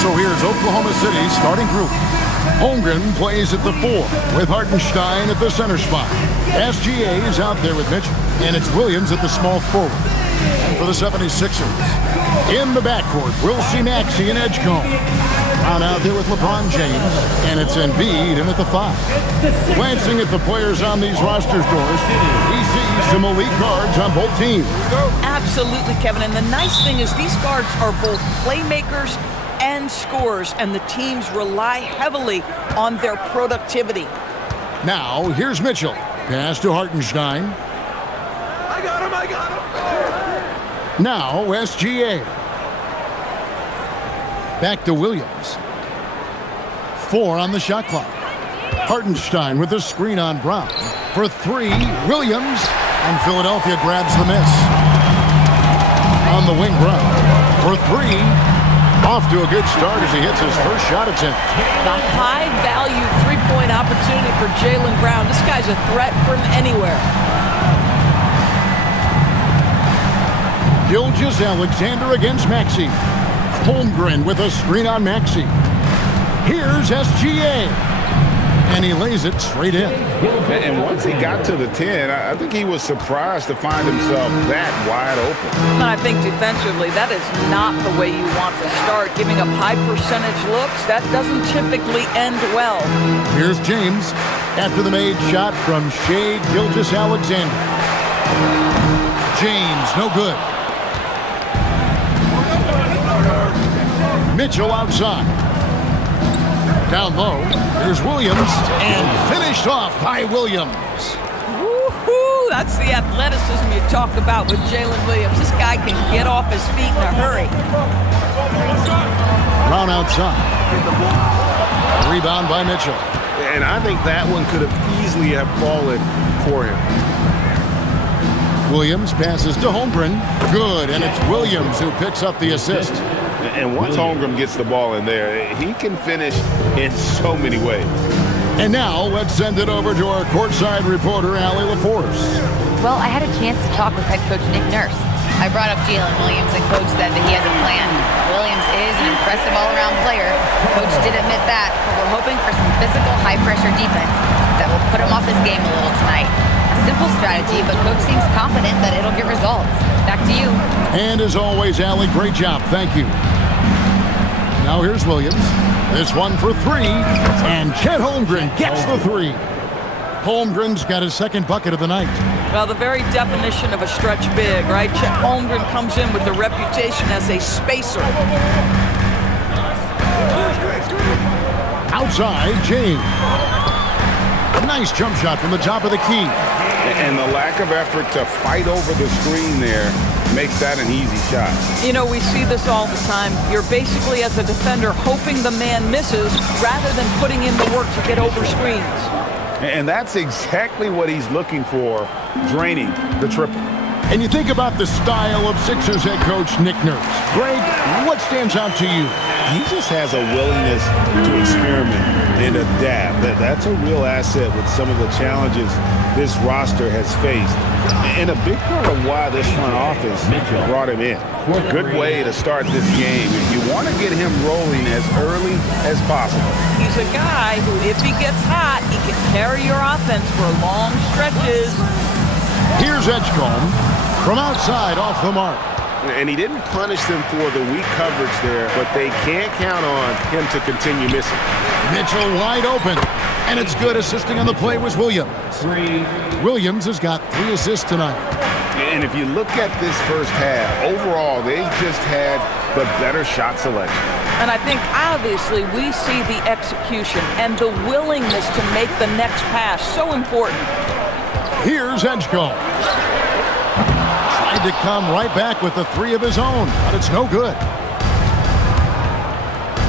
So here's Oklahoma City's starting group. Holmgren plays at the 4 with Hartenstein at the center spot. SGA is out there with Mitchell, and it's Williams at the small forward. And for the 76ers, in the backcourt, we'll see Maxey and Edgecombe. Brown out there with LeBron James, and it's Embiid in at the 5. Glancing at the players on these rosters, Doris, we see some elite guards on both teams. Absolutely, Kevin. And the nice thing is these guards are both playmakers and scorers, and the teams rely heavily on their productivity. Now, here's Mitchell. Pass to Hartenstein. I got him. Now, SGA. Back to Williams. 4 on the shot clock. Hartenstein with the screen on Brown. For 3, Williams. And Philadelphia grabs the miss. On the wing, Brown. For 3. Off to a good start as he hits his first shot attempt. The high-value three-point opportunity for Jaylen Brown. This guy's a threat from anywhere. Gilgeous-Alexander against Maxey. Holmgren with a screen on Maxey. Here's SGA. And he lays it straight in. And once he got to the 10, I think he was surprised to find himself that wide open. And I think defensively, that is not the way you want to start. Giving up high percentage looks, that doesn't typically end well. Here's James after the made shot from Shai Gilgeous-Alexander. James, no good. Mitchell outside. Down low, here's Williams, and finished off by Williams. Woohoo! That's the athleticism you talked about with Jalen Williams. This guy can get off his feet in a hurry. Brown outside. Rebound by Mitchell. And I think that one could have easily have fallen for him. Williams passes to Holmgren. Good, and it's Williams who picks up the assist. And once Holmgren gets the ball in there, he can finish in so many ways. And now let's send it over to our courtside reporter, Allie LaForce. Well, I had a chance to talk with head coach Nick Nurse. I brought up Jalen Williams, and coach said that he has a plan. Williams is an impressive all-around player. Coach did admit that, but we're hoping for some physical, high-pressure defense that will put him off his game a little tonight. A simple strategy, but coach seems confident that it'll get results. Back to you. And as always, Allie, great job. Thank you. Now here's Williams. This one for 3, and Chet Holmgren gets the 3. Holmgren's got his second bucket of the night. Well, the very definition of a stretch big, right? Chet Holmgren comes in with the reputation as a spacer. Outside, James. A nice jump shot from the top of the key. And the lack of effort to fight over the screen there makes that an easy shot. You know, we see this all the time. You're basically, as a defender, hoping the man misses rather than putting in the work to get over screens. And that's exactly what he's looking for, draining the triple. And you think about the style of Sixers head coach Nick Nurse. Greg, what stands out to you? He just has a willingness to experiment and adapt. That's a real asset with some of the challenges this roster has faced. And a big part of why this front office brought him in. Good way to start this game. If you want to get him rolling as early as possible. He's a guy who, if he gets hot, he can carry your offense for long stretches. Here's Edgecombe from outside off the mark. And he didn't punish them for the weak coverage there, but they can't count on him to continue missing. Mitchell wide open, and it's good. Assisting on the play was Williams. Williams has got 3 assists tonight. And if you look at this first half, overall, they just had the better shot selection. And I think, obviously, we see the execution and the willingness to make the next pass so important. Here's Edgecombe. Tried to come right back with the 3 of his own, but it's no good.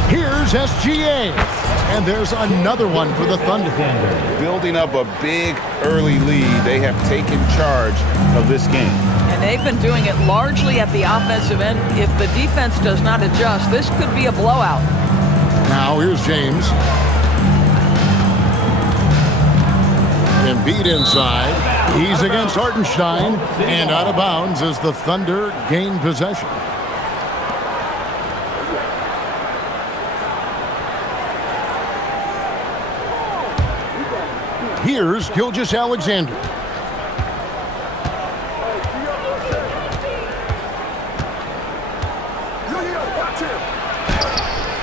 Here's SGA. And there's another one for the Thunder. Building up a big early lead, they have taken charge of this game. And they've been doing it largely at the offensive end. If the defense does not adjust, this could be a blowout. Now here's James. Embiid inside. He's against Hartenstein. And out of bounds as the Thunder gain possession. Here's Gilgeous-Alexander.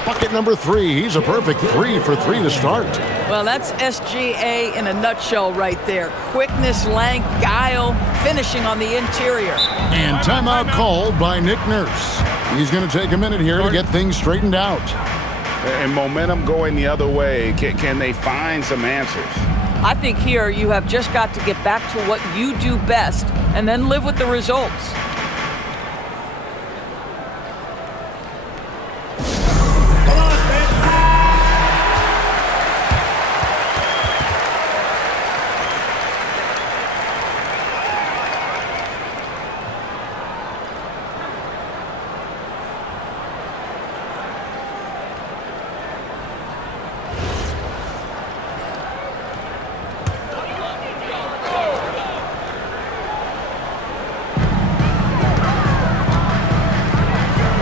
Bucket number 3. He's a perfect 3 for 3 to start. Well, that's SGA in a nutshell right there. Quickness, length, guile, finishing on the interior. And timeout called by Nick Nurse. He's going to take a minute here to get things straightened out. And momentum going the other way. Can they find some answers? I think here you have just got to get back to what you do best and then live with the results.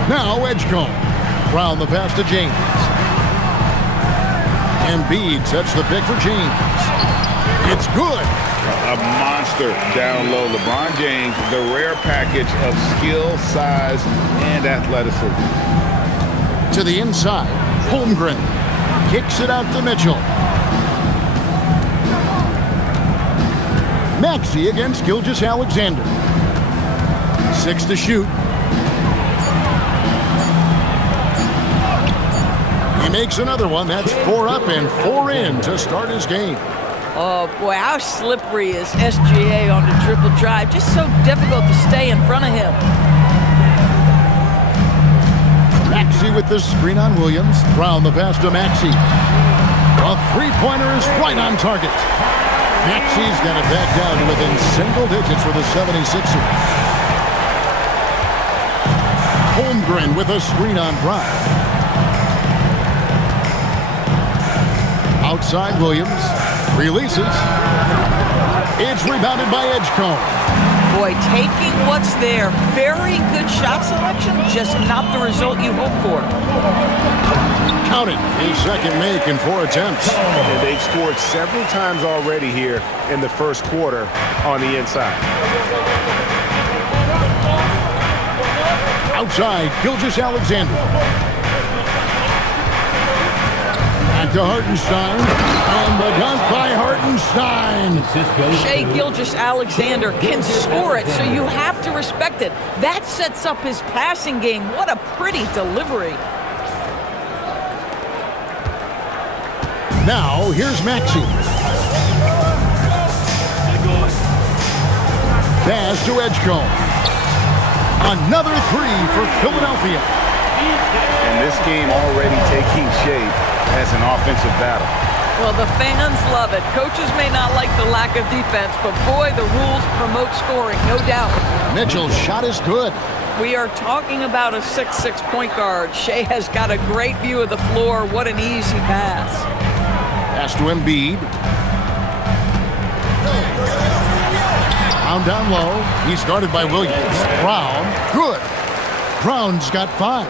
Now Edgecombe. Brown the pass to James. Embiid sets the pick for James. It's good. A monster down low. LeBron James, the rare package of skill, size, and athleticism. To the inside. Holmgren kicks it out to Mitchell. Maxey against Gilgeous-Alexander. 6 to shoot. He makes another one. That's 4 up and 4 in to start his game. Oh, boy, how slippery is SGA on the triple drive. Just so difficult to stay in front of him. Maxey with the screen on Williams. Brown the pass to Maxey. A three-pointer is right on target. Maxey's got it back down to within single digits for the 76ers. Holmgren with a screen on Brown. Outside Williams. Releases. It's rebounded by Edgecombe. Boy, taking what's there. Very good shot selection, just not the result you hope for. Counting his second make in 4 attempts. And they've scored several times already here in the first quarter on the inside. Outside, Gilgeous-Alexander. Back to Hartenstein. And the dunk by Hartenstein. Shai Gilgeous-Alexander can score it, so you have to respect it. That sets up his passing game. What a pretty delivery. Now, here's Maxey. Pass to Edgecombe. Another 3 for Philadelphia. And this game already taking shape as an offensive battle. Well, the fans love it. Coaches may not like the lack of defense, but boy, the rules promote scoring, no doubt. Mitchell's shot is good. We are talking about a 6'6" point guard. Shai has got a great view of the floor. What an easy pass. Pass to Embiid. Down low. He's guarded by Williams. Brown, good. Brown's got 5.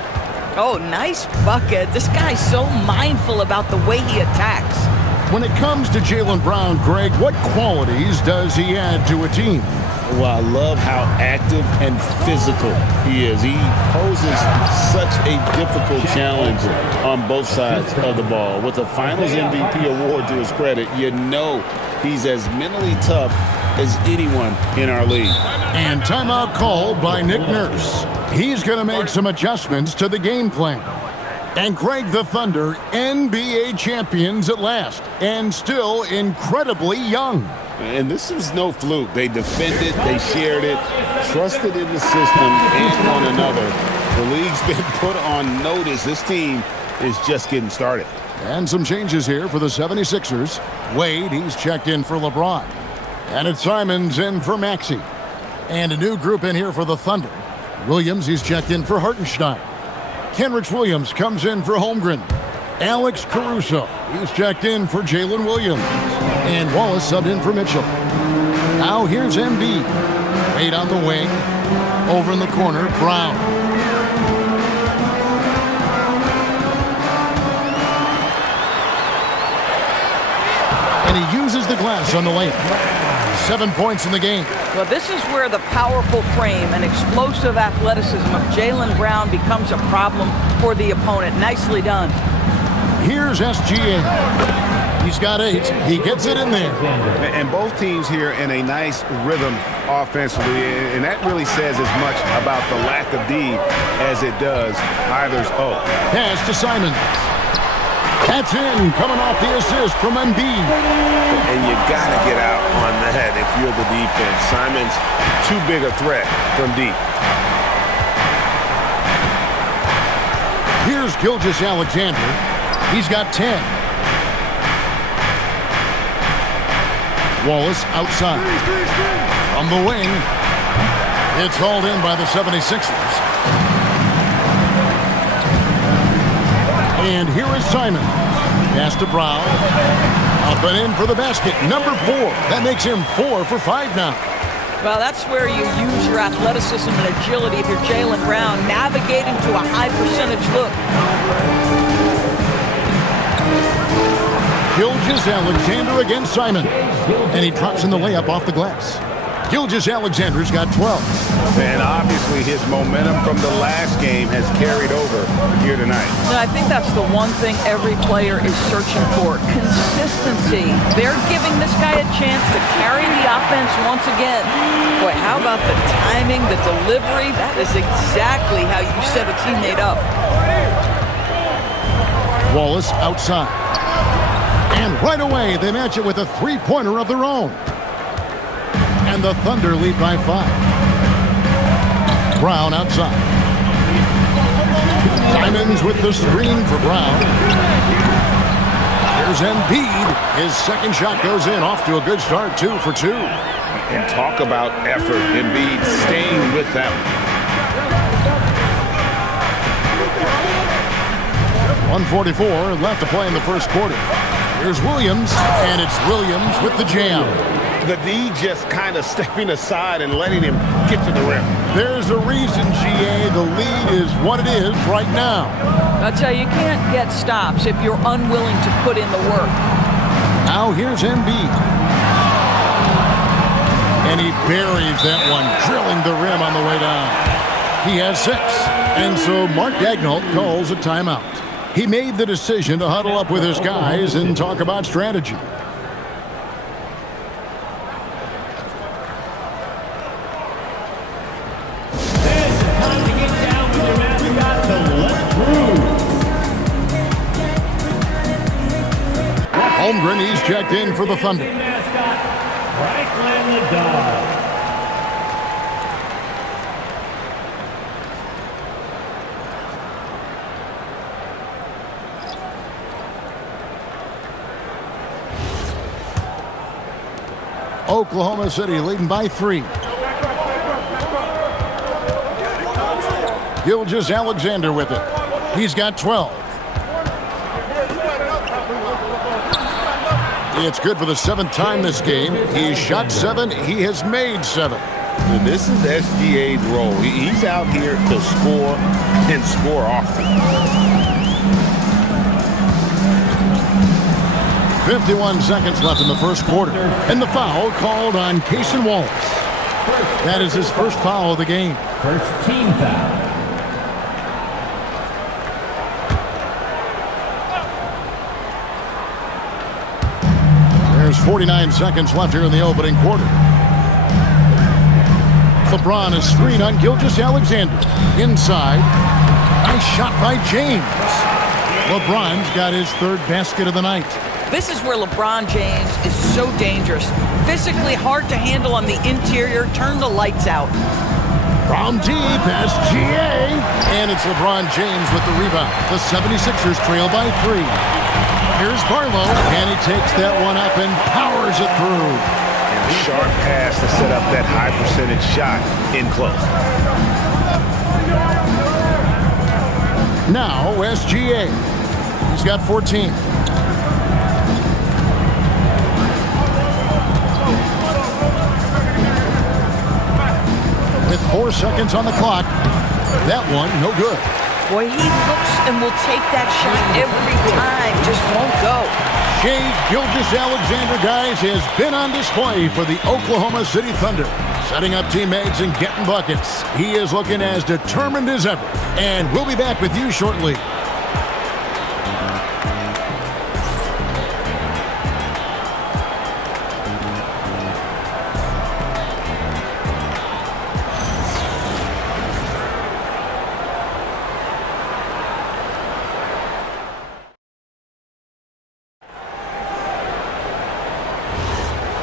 Oh, nice bucket. This guy's so mindful about the way he attacks. When it comes to Jaylen Brown, Greg, what qualities does he add to a team? Well, I love how active and physical he is. He poses such a difficult challenge on both sides of the ball. With a Finals MVP award to his credit, you know he's as mentally tough as anyone in our league. And timeout called by Nick Nurse. He's going to make some adjustments to the game plan. And Greg, the Thunder, NBA champions at last, and still incredibly young. And this was no fluke. They defended, they shared it, trusted in the system and one another. The league's been put on notice. This team is just getting started. And some changes here for the 76ers. Wade, he's checked in for LeBron. And it's Simons in for Maxey. And a new group in here for the Thunder. Williams, he's checked in for Hartenstein. Kenrich Williams comes in for Holmgren. Alex Caruso, he's checked in for Jalen Williams. And Wallace subbed in for Mitchell. Now here's Embiid. Wade on the wing. Over in the corner, Brown. And he uses the the glass on the layup. 7 points in the game. Well, this is where the powerful frame and explosive athleticism of Jaylen Brown becomes a problem for the opponent. Nicely done. Here's SGA. He's got 8. He gets it in there. And both teams here in a nice rhythm offensively, and that really says as much about the lack of D as it does either's O. Pass to Simon. That's in, coming off the assist from Embiid. And you got to get out on that if you're the defense. Simon's too big a threat from deep. Here's Gilgeous-Alexander. He's got 10. Wallace outside. From the wing. It's hauled in by the 76ers. And here is Simon. Pass to Brown. Up and in for the basket. Number 4. That makes him 4 for 5 now. Well, that's where you use your athleticism and agility if you're Jaylen Brown, navigating to a high percentage look. Gilgeous-Alexander against Simon. And he drops in the layup off the glass. Gilgeous-Alexander's got 12. And obviously his momentum from the last game has carried over here tonight. And I think that's the one thing every player is searching for, consistency. They're giving this guy a chance to carry the offense once again. Boy, how about the timing, the delivery? That is exactly how you set a teammate up. Wallace outside. And right away, they match it with a three-pointer of their own. And the Thunder lead by 5. Brown outside. Simons with the screen for Brown. Here's Embiid. His second shot goes in, off to a good start, 2 for 2. And talk about effort. Embiid staying with them. 1:44 left to play in the first quarter. Here's Williams, and it's Williams with the jam. The D just kind of stepping aside and letting him get to the rim. There's a reason, GA, the lead is what it is right now. I tell you, you can't get stops if you're unwilling to put in the work. Now here's Embiid. And he buries that one, drilling the rim on the way down. He has 6. And so Mark Daigneault calls a timeout. He made the decision to huddle up with his guys and talk about strategy. Holmgren, he's checked in for the Thunder. Oklahoma City leading by 3. Gilgeous-Alexander with it. He's got 12. It's good for the 7th time this game. He's shot 7. He has made 7. And this is SGA's role. He's out here to score and score often. 51 seconds left in the first quarter. And the foul called on Cason Wallace. That is his first foul of the game. First team foul. There's 49 seconds left here in the opening quarter. LeBron is screen on Gilgeous-Alexander. Inside. Nice shot by James. LeBron's got his 3rd basket of the night. This is where LeBron James is so dangerous. Physically hard to handle on the interior. Turn the lights out. From deep, SGA. And it's LeBron James with the rebound. The 76ers trail by 3. Here's Barlow, and he takes that one up and powers it through. And a sharp pass to set up that high percentage shot in close. Now SGA. He's got 14. With 4 seconds on the clock, that one no good. Boy, he looks and will take that shot every time. Just won't go. Shai Gilgeous-Alexander, guys, has been on display for the Oklahoma City Thunder. Setting up teammates and getting buckets. He is looking as determined as ever. And we'll be back with you shortly.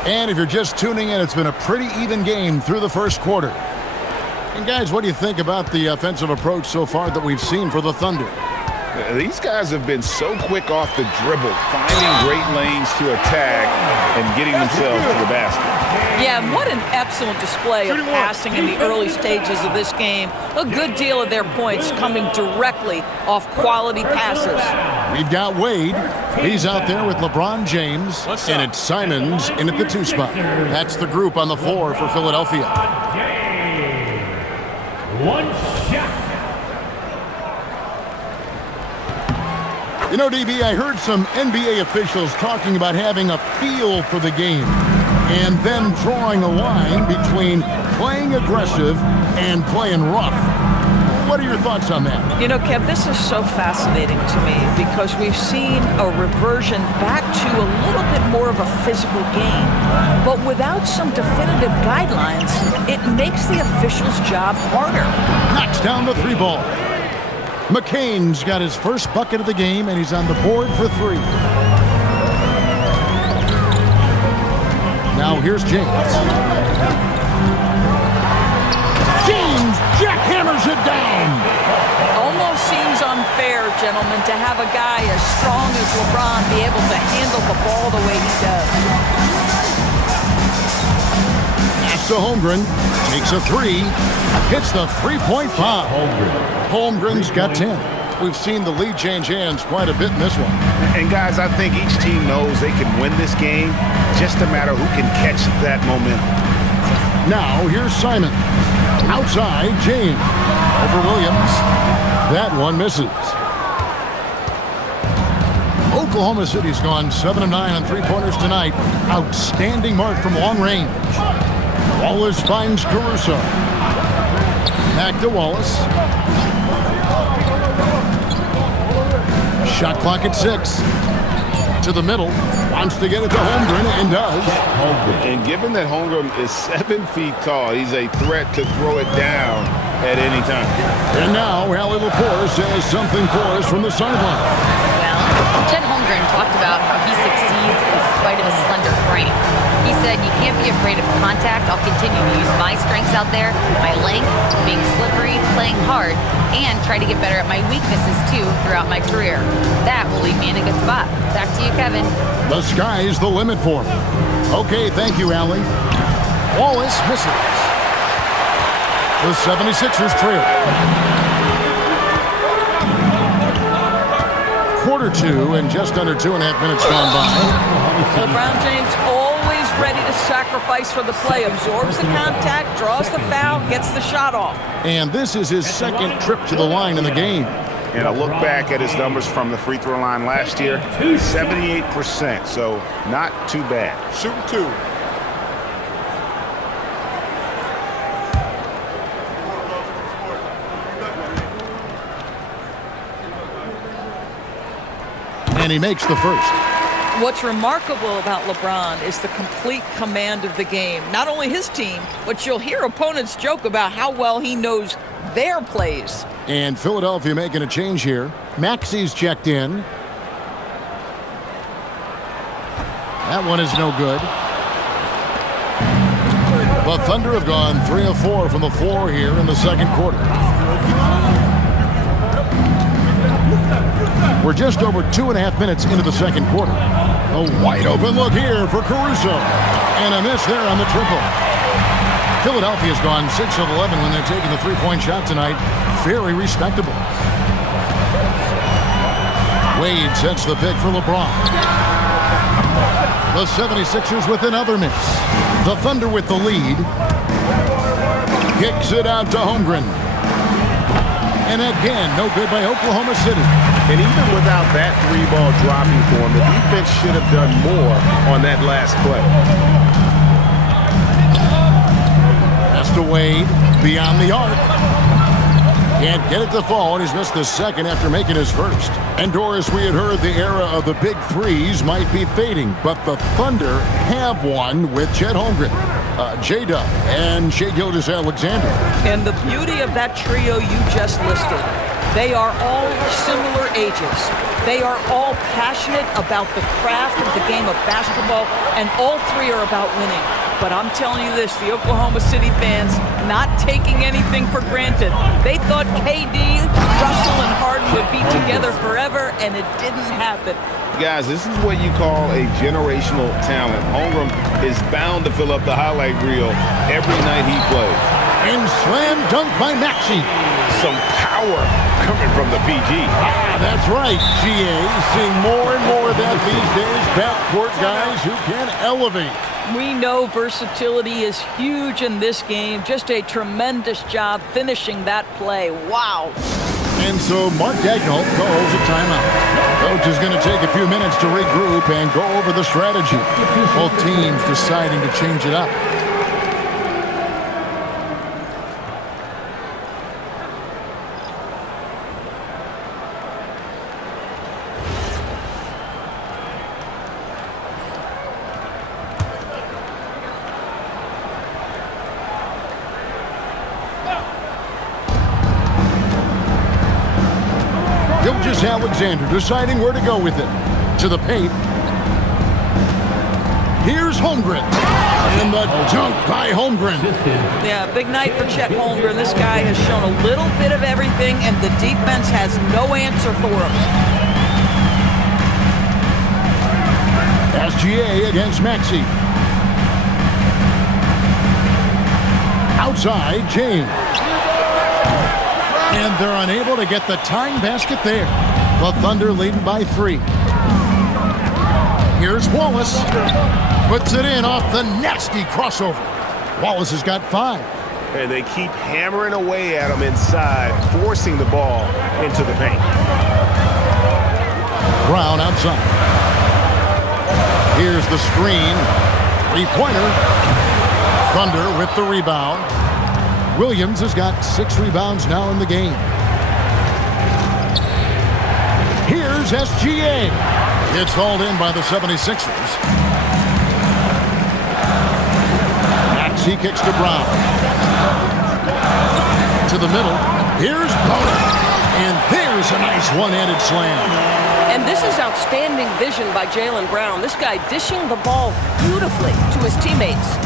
And if you're just tuning in, it's been a pretty even game through the first quarter. And guys, what do you think about the offensive approach so far that we've seen for the Thunder? These guys have been so quick off the dribble, finding great lanes to attack and getting themselves to the basket. Yeah, and what an excellent display of passing in the early stages of this game. A good deal of their points coming directly off quality passes. We've got Wade. He's out there with LeBron James, and it's Simons in at the 2 spot. That's the group on the floor for Philadelphia. One shot. You know, DB, I heard some NBA officials talking about having a feel for the game and then drawing a line between playing aggressive and playing rough. What are your thoughts on that? You know, Kev, this is so fascinating to me because we've seen a reversion back to a little bit more of a physical game. But without some definitive guidelines, it makes the officials' job harder. Knocks down the 3 ball. McCain's got his first bucket of the game, and he's on the board for 3. Now here's James. James jackhammers it down. Almost seems unfair, gentlemen, to have a guy as strong as LeBron be able to handle the ball the way he does. Pass to Holmgren. Takes a 3. Hits the 3-point bomb. Holmgren's got 10. We've seen the lead change hands quite a bit in this one. And guys, I think each team knows they can win this game. Just a matter who can catch that momentum. Now here's Simon. Outside, James. Over Williams. That one misses. Oklahoma City's gone 7 of 9 on 3-pointers tonight. Outstanding mark from long range. Wallace finds Caruso. Back to Wallace. Shot clock at 6. To the middle. Wants to get it to Holmgren and does. And given that Holmgren is 7 feet tall, he's a threat to throw it down at any time. And now Allie LaForce says something for us from the sideline. Well, Chet Holmgren talked about how he succeeds in spite of his slender frame. He said, "You can't be afraid of contact. I'll continue to use my strengths out there, my length, being slippery, playing hard, and try to get better at my weaknesses too throughout my career. That will leave me in a good spot." Back to you, Kevin. The sky's the limit for him. Okay, thank you, Allie. Wallace misses. The 76ers trail. Quarter 2 and just under 2.5 minutes gone by. LeBron James always ready to sacrifice for the play. Absorbs the contact, draws the foul, gets the shot off. And this is his second trip to the line in the game. And I look back at his numbers from the free throw line last year, 78%, so not too bad. Shooting 2. And he makes the first. What's remarkable about LeBron is the complete command of the game. Not only his team, but you'll hear opponents joke about how well he knows their plays. And Philadelphia making a change here. Maxi's checked in. That one is no good. The Thunder have gone 3 of 4 from the floor here in the second quarter. We're just over 2.5 minutes into the second quarter. A wide open look here for Caruso. And a miss there on the triple. Philadelphia's gone 6 of 11 when they're taking the 3-point shot tonight. Very respectable. Wade sets the pick for LeBron. The 76ers with another miss. The Thunder with the lead. Kicks it out to Holmgren. And again, no good by Oklahoma City. And even without that three-ball dropping for him, the defense should have done more on that last play. Pass to Wade, beyond the arc. Can't get it to fall, and he's missed the second after making his first. And Doris, we had heard the era of the big threes might be fading, but the Thunder have one with Chet Holmgren, J-Dub, and Shai Gilgeous-Alexander. And the beauty of that trio you just listed, they are all similar ages. They are all passionate about the craft of the game of basketball, and all three are about winning. But I'm telling you this, the Oklahoma City fans not taking anything for granted. They thought KD, Russell, and Harden would be together forever, and it didn't happen. Guys, this is what you call a generational talent. Holmgren is bound to fill up the highlight reel every night he plays. And slam dunk by Maxey. Some power coming from the PG. That's right, GA. Seeing more and more of that these days. Backcourt guys who can elevate. We know versatility is huge in this game. Just a tremendous job finishing that play. Wow. And so Mark Daigneault calls a timeout. Coach is going to take a few minutes to regroup and go over the strategy. Both teams deciding to change it up. Gilgeous-Alexander deciding where to go with it. To the paint. Here's Holmgren. And the dunk by Holmgren. Yeah, big night for Chet Holmgren. This guy has shown a little bit of everything, and the defense has no answer for him. SGA against Maxey. Outside, James. And they're unable to get the tying basket there. The Thunder leading by 3. Here's Wallace. Puts it in off the nasty crossover. Wallace has got 5. And they keep hammering away at him inside, forcing the ball into the paint. Brown outside. Here's the screen. 3-pointer. Thunder with the rebound. Williams has got 6 rebounds now in the game. Here's SGA. It's hauled in by the 76ers. Maxey kicks to Brown. To the middle. Here's Boner. And there's a nice one-handed slam. And this is outstanding vision by Jaylen Brown. This guy dishing the ball beautifully to his teammates.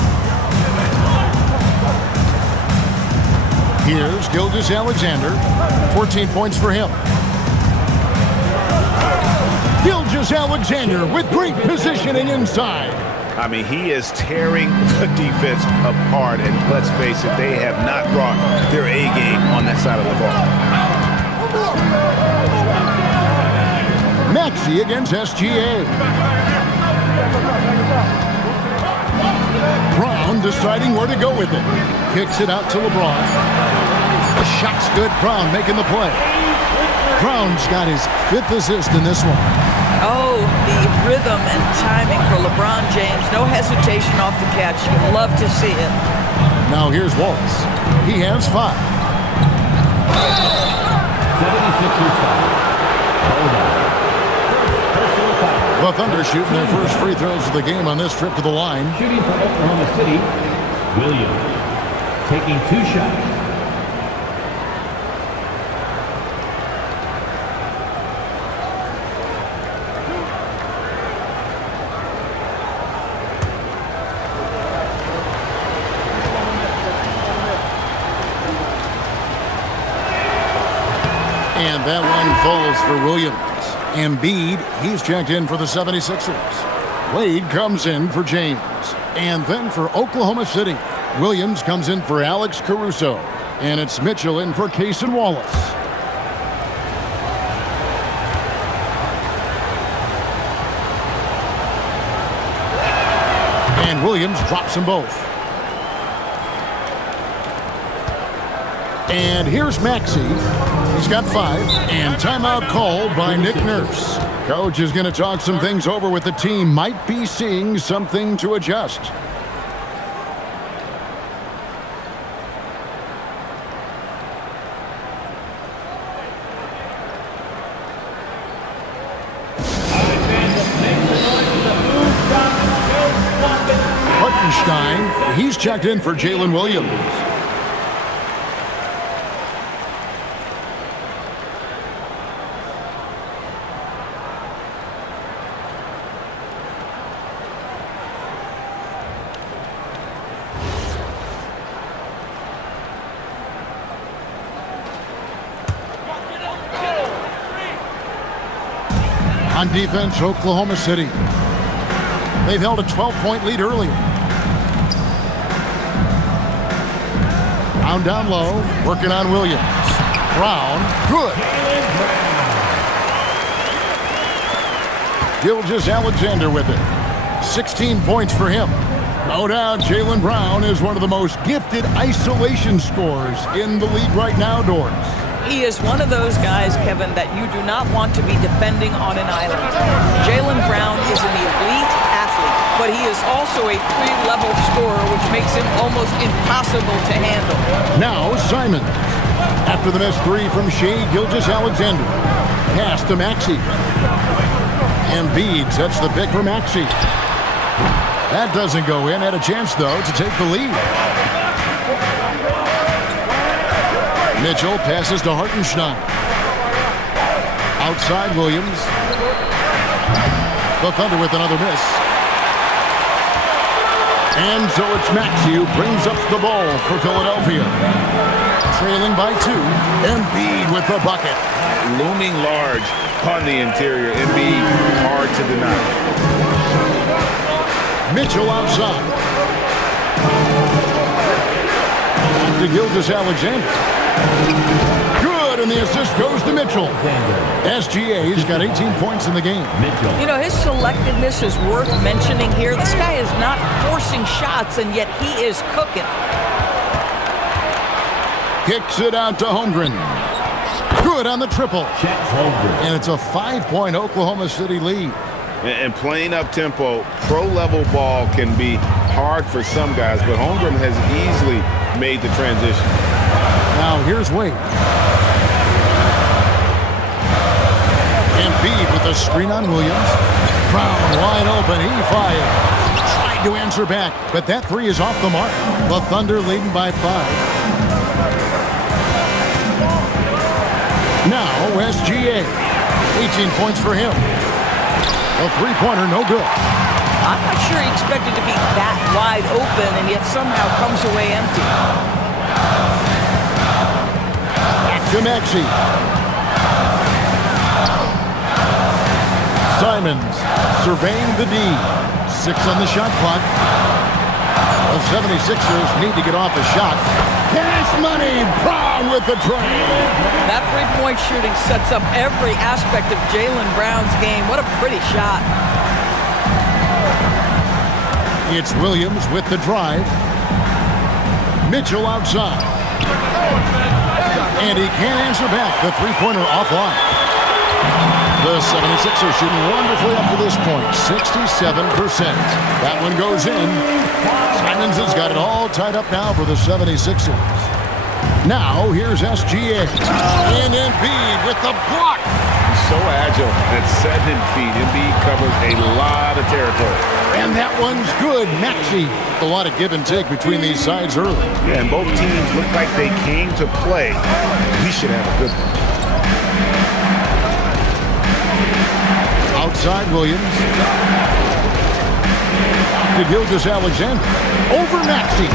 Here's Gilgeous-Alexander. 14 points for him. Gilgeous-Alexander with great positioning inside. I mean, he is tearing the defense apart. And let's face it, they have not brought their A game on that side of the ball. Maxey against SGA. Brown deciding where to go with it. Kicks it out to LeBron. The shot's good. Brown making the play. Brown's got his 5th assist in this one. Oh, the rhythm and timing for LeBron James. No hesitation off the catch. You'd love to see it. Now here's Wallace. He has 5. 76ers foul. The Thunder shooting their first free throws of the game on this trip to the line. Shooting for Oklahoma City, Williams. Taking 2 shots. And that one falls for Williams. Embiid, he's checked in for the 76ers. Wade comes in for James. And then for Oklahoma City, Williams comes in for Alex Caruso. And it's Mitchell in for Cason Wallace. And Williams drops them both. And here's Maxey. He's got 5, and timeout called by Nick Nurse. Coach is going to talk some things over with the team. Might be seeing something to adjust. Hartenstein, he's checked in for Jalen Williams. On defense, Oklahoma City. They've held a 12-point lead earlier. Brown down low, working on Williams. Brown, good. Gilgeous-Alexander with it. 16 points for him. No doubt Jaylen Brown is one of the most gifted isolation scorers in the league right now, Doris. He is one of those guys, Kevin, that you do not want to be defending on an island. Jaylen Brown is an elite athlete, but he is also a 3-level scorer, which makes him almost impossible to handle. Now Simons. After the missed 3 from Shai Gilgeous-Alexander. Pass to Maxey. Embiid sets the pick for Maxey. That doesn't go in. Had a chance, though, to take the lead. Mitchell passes to Hartenstein. Outside Williams. The Thunder with another miss. And so it's Maxey who brings up the ball for Philadelphia. Trailing by 2. Embiid with the bucket. Looming large on the interior. Embiid hard to deny. Mitchell outside. To Gilgeous-Alexander. Good, and the assist goes to Mitchell. SGA's got 18 points in the game. You know, his selectiveness is worth mentioning here. This guy is not forcing shots, and yet he is cooking. Kicks it out to Holmgren. Good on the triple. And it's a 5-point Oklahoma City lead. And playing up-tempo, pro-level ball can be hard for some guys, but Holmgren has easily made the transition. Now here's Wade. Embiid with a screen on Williams. Brown wide open. He fired. Tried to answer back, but that 3 is off the mark. The Thunder leading by 5. Now SGA. 18 points for him. A 3-pointer, no good. I'm not sure he expected to be that wide open and yet somehow comes away empty. Back to Maxey. Simons surveying the D. 6 on the shot clock. The 76ers need to get off a shot. Cash money, Brown with the train. That three-point shooting sets up every aspect of Jaylen Brown's game. What a pretty shot. It's Williams with the drive. Mitchell outside. And he can't answer back. The three-pointer offline. The 76ers shooting wonderfully up to this point. 67%. That one goes in. Simons has got it all tied up now for the 76ers. Now, here's SGA. And Embiid with the block. So agile at 7 feet. Embiid covers a lot of territory. And that one's good. Maxey. A lot of give and take between these sides early. Yeah, and both teams look like they came to play. We should have a good one. Outside Williams. To Gilgeous-Alexander. Over Maxey.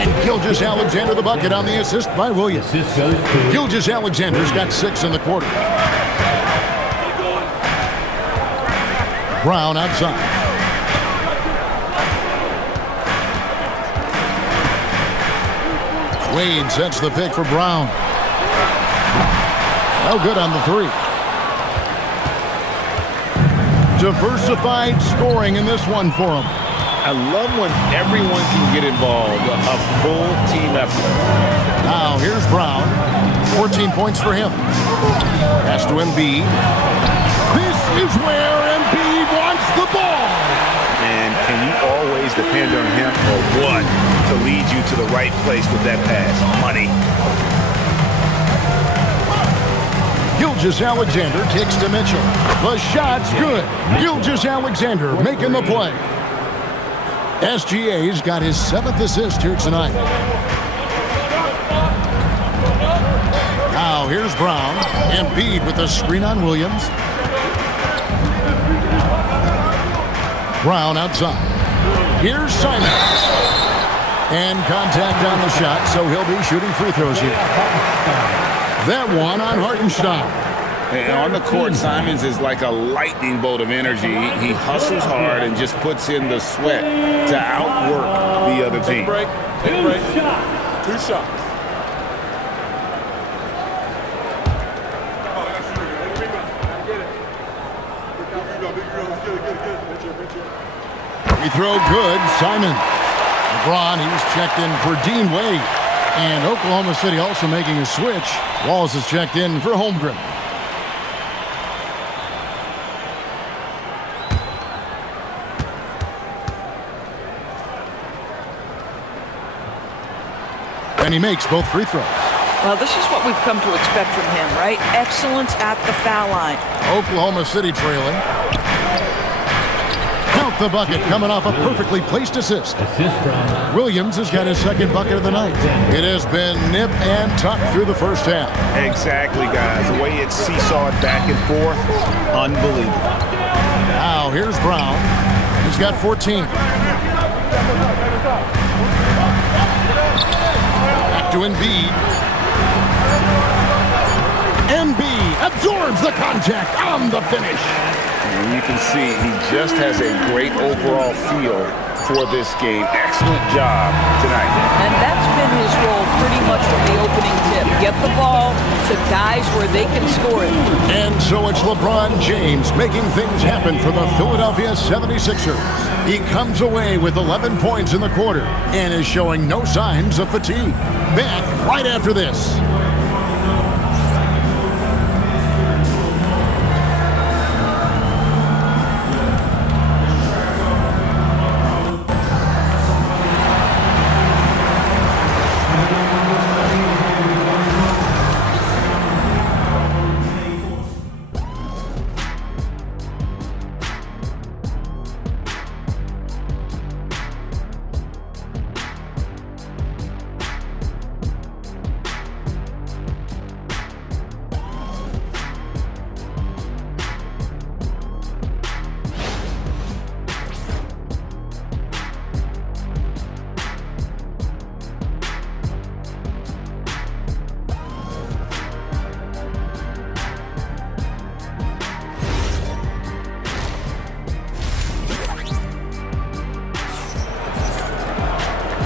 And Gilgeous-Alexander the bucket on the assist by Williams. Gilgeous-Alexander's got 6 in the quarter. Brown outside. Wade sets the pick for Brown. No good on the 3. Diversified scoring in this one for him. I love when everyone can get involved. A full team effort. Now here's Brown. 14 points for him. Pass to Embiid. This is where Embiid wants the ball. And can you always depend on him or what to lead you to the right place with that pass? Money. Gilgeous-Alexander kicks to Mitchell. The shot's good. Gilgeous-Alexander making the play. SGA's got his 7th assist here tonight. Now here's Brown. Embiid with the screen on Williams. Brown outside. Here's Simon. And contact on the shot, so he'll be shooting free throws here. That one on Hartenstein. And on the court, Simons is like a lightning bolt of energy. He hustles hard and just puts in the sweat to outwork the other team. Take a break. 2 shots. Free throw good. Simon. LeBron, he's checked in for Dean Wade. And Oklahoma City also making a switch. Walls is checked in for Holmgren. And he makes both free throws. Well, this is what we've come to expect from him, right? Excellence at the foul line. Oklahoma City trailing. Count the bucket coming off a perfectly placed assist. Williams has got his 2nd bucket of the night. It has been nip and tuck through the first half. Exactly, guys. The way it's seesawed back and forth, unbelievable. Now here's Brown. He's got 14. Back to Embiid. Embiid absorbs the contact on the finish. And you can see he just has a great overall feel for this game. Excellent job tonight. And that's been his role pretty much from the opening tip. Get the ball to guys where they can score it. And so it's LeBron James making things happen for the Philadelphia 76ers. He comes away with 11 points in the quarter and is showing no signs of fatigue. Back right after this.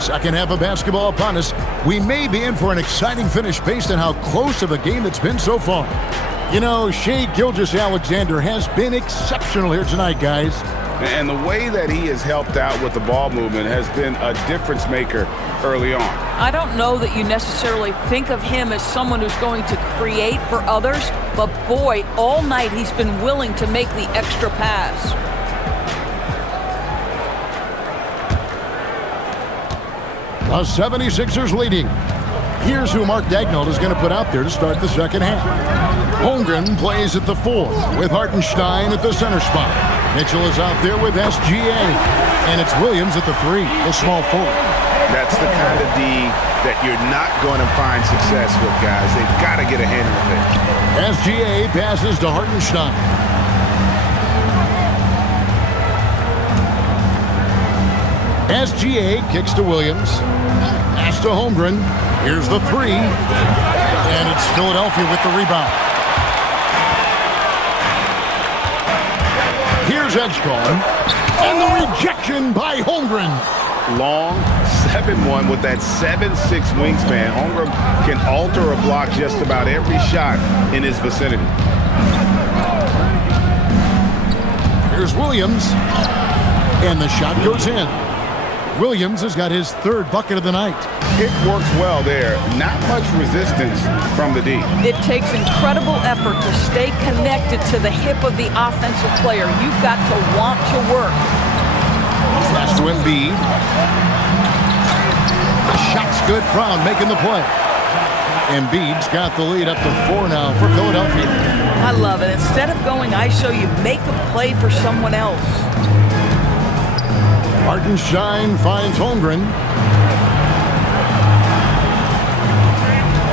Second half of basketball upon us. We may be in for an exciting finish based on how close of a game it's been so far. You know, Shai Gilgeous-Alexander has been exceptional here tonight, guys. And the way that he has helped out with the ball movement has been a difference maker early on. I don't know that you necessarily think of him as someone who's going to create for others, but boy, all night he's been willing to make the extra pass. The 76ers leading. Here's who Mark Daigneault is going to put out there to start the second half. Holmgren plays at the 4 with Hartenstein at the center spot. Mitchell is out there with SGA. And it's Williams at the 3, the small forward. That's the kind of D that you're not going to find success with, guys. They've got to get a hand in the face. SGA passes to Hartenstein. SGA kicks to Williams. Pass to Holmgren. Here's the 3. And it's Philadelphia with the rebound. Here's Edgecombe. And the rejection by Holmgren. Long 7-1 with that 7'6" wingspan. Holmgren can alter a block just about every shot in his vicinity. Here's Williams. And the shot goes in. Williams has got his third bucket of the night. It works well there. Not much resistance from the D. It takes incredible effort to stay connected to the hip of the offensive player. You've got to want to work. Pass to Embiid. The shot's good. Brown making the play. Embiid's got the lead up to 4 now for Philadelphia. I love it. Instead of going ISO, you make a play for someone else. Hartenstein finds Holmgren.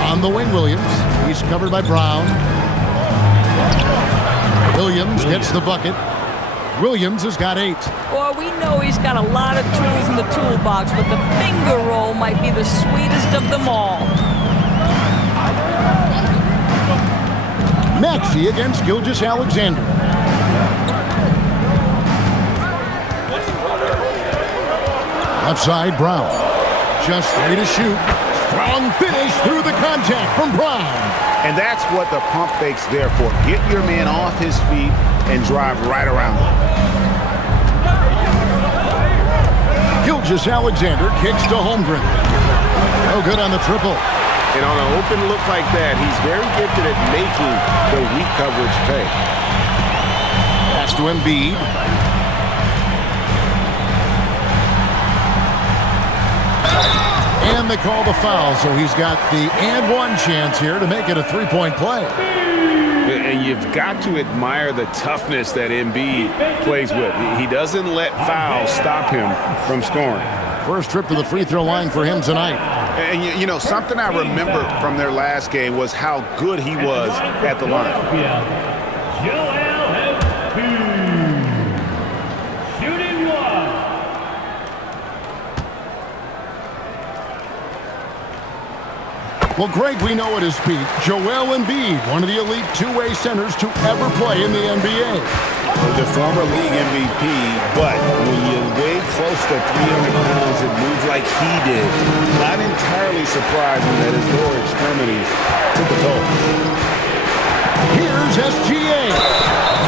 On the wing, Williams. He's covered by Brown. Williams gets the bucket. Williams has got 8. Boy, we know he's got a lot of tools in the toolbox, but the finger roll might be the sweetest of them all. Maxey against Gilgeous-Alexander. Left side, Brown. Just 3 to shoot. Strong finish through the contact from Brown. And that's what the pump fake's there for. Get your man off his feet and drive right around him. Gilgeous-Alexander kicks to Holmgren. No good on the triple. And on an open look like that, he's very gifted at making the weak coverage pay. Pass to Embiid. And they call the foul, so he's got the and one chance here to make it a 3-point play. And you've got to admire the toughness that Embiid plays with. He doesn't let fouls stop him from scoring. First trip to the free throw line for him tonight. And, you know, something I remember from their last game was how good he was at the line. Shooting 1. Well, Greg, we know at his peak, Joel Embiid, one of the elite two-way centers to ever play in the NBA. The former league MVP, but when you weigh close to 300 pounds and move like he did, not entirely surprising that his lower extremities took a toll. Here's SGA.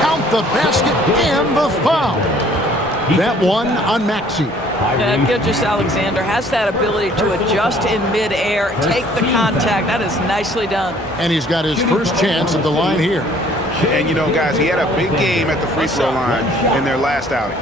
Count the basket and the foul. That one on Maxey. Gilgeous-Alexander has that ability to adjust in midair, take the contact. That is nicely done. And he's got his first chance at the line here. And, you know, guys, he had a big game at the free throw line in their last outing.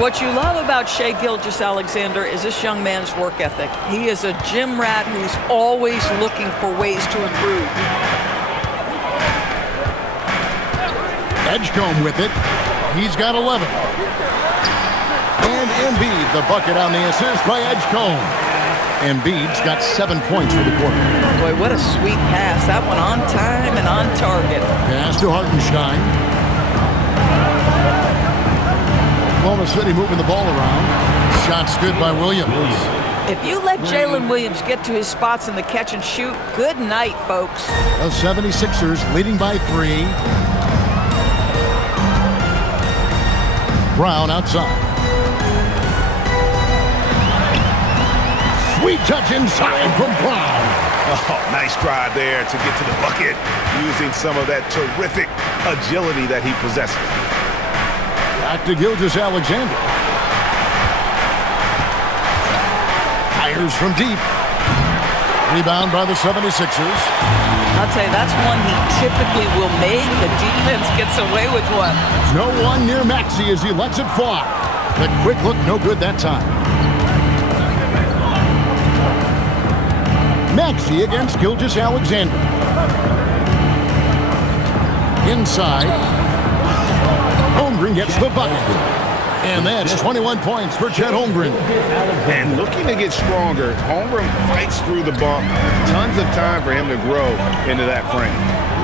What you love about Shai Gilgeous-Alexander is this young man's work ethic. He is a gym rat who's always looking for ways to improve. Edgecombe with it. He's got 11. And Embiid, the bucket on the assist by Edgecombe. Embiid's got 7 points for the quarter. Boy, what a sweet pass. That one on time and on target. Pass to Hartenstein. Oklahoma City moving the ball around. Shot's good by Williams. If you let Jalen Williams get to his spots in the catch and shoot, good night, folks. The 76ers leading by 3. Brown outside. Sweet touch inside from Brown. Oh, nice drive there to get to the bucket, using some of that terrific agility that he possesses. Back to Gilgeous-Alexander. Fires from deep. Rebound by the 76ers. I'll tell you, that's one he typically will make. The defense gets away with one. No one near Maxey as he lets it fly. The quick look, no good that time. Maxey against Gilgeous-Alexander. Inside. Holmgren gets the bucket. And that's 21 points for Chet Holmgren. And looking to get stronger, Holmgren fights through the bump. Tons of time for him to grow into that frame.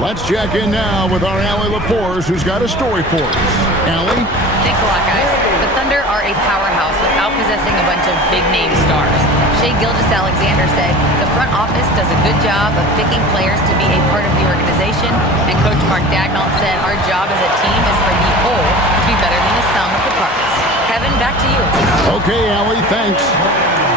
Let's check in now with our Allie LaForce, who's got a story for us. Allie? Thanks a lot, guys. The Thunder are a powerhouse without possessing a bunch of big-name stars. Shai Gilgeous-Alexander said, the front office does a good job of picking players to be a part of the organization, and Coach Mark Daigneault said, our job as a team is for the whole to be better than the sum of the parts. Kevin, back to you. Okay, Allie, thanks.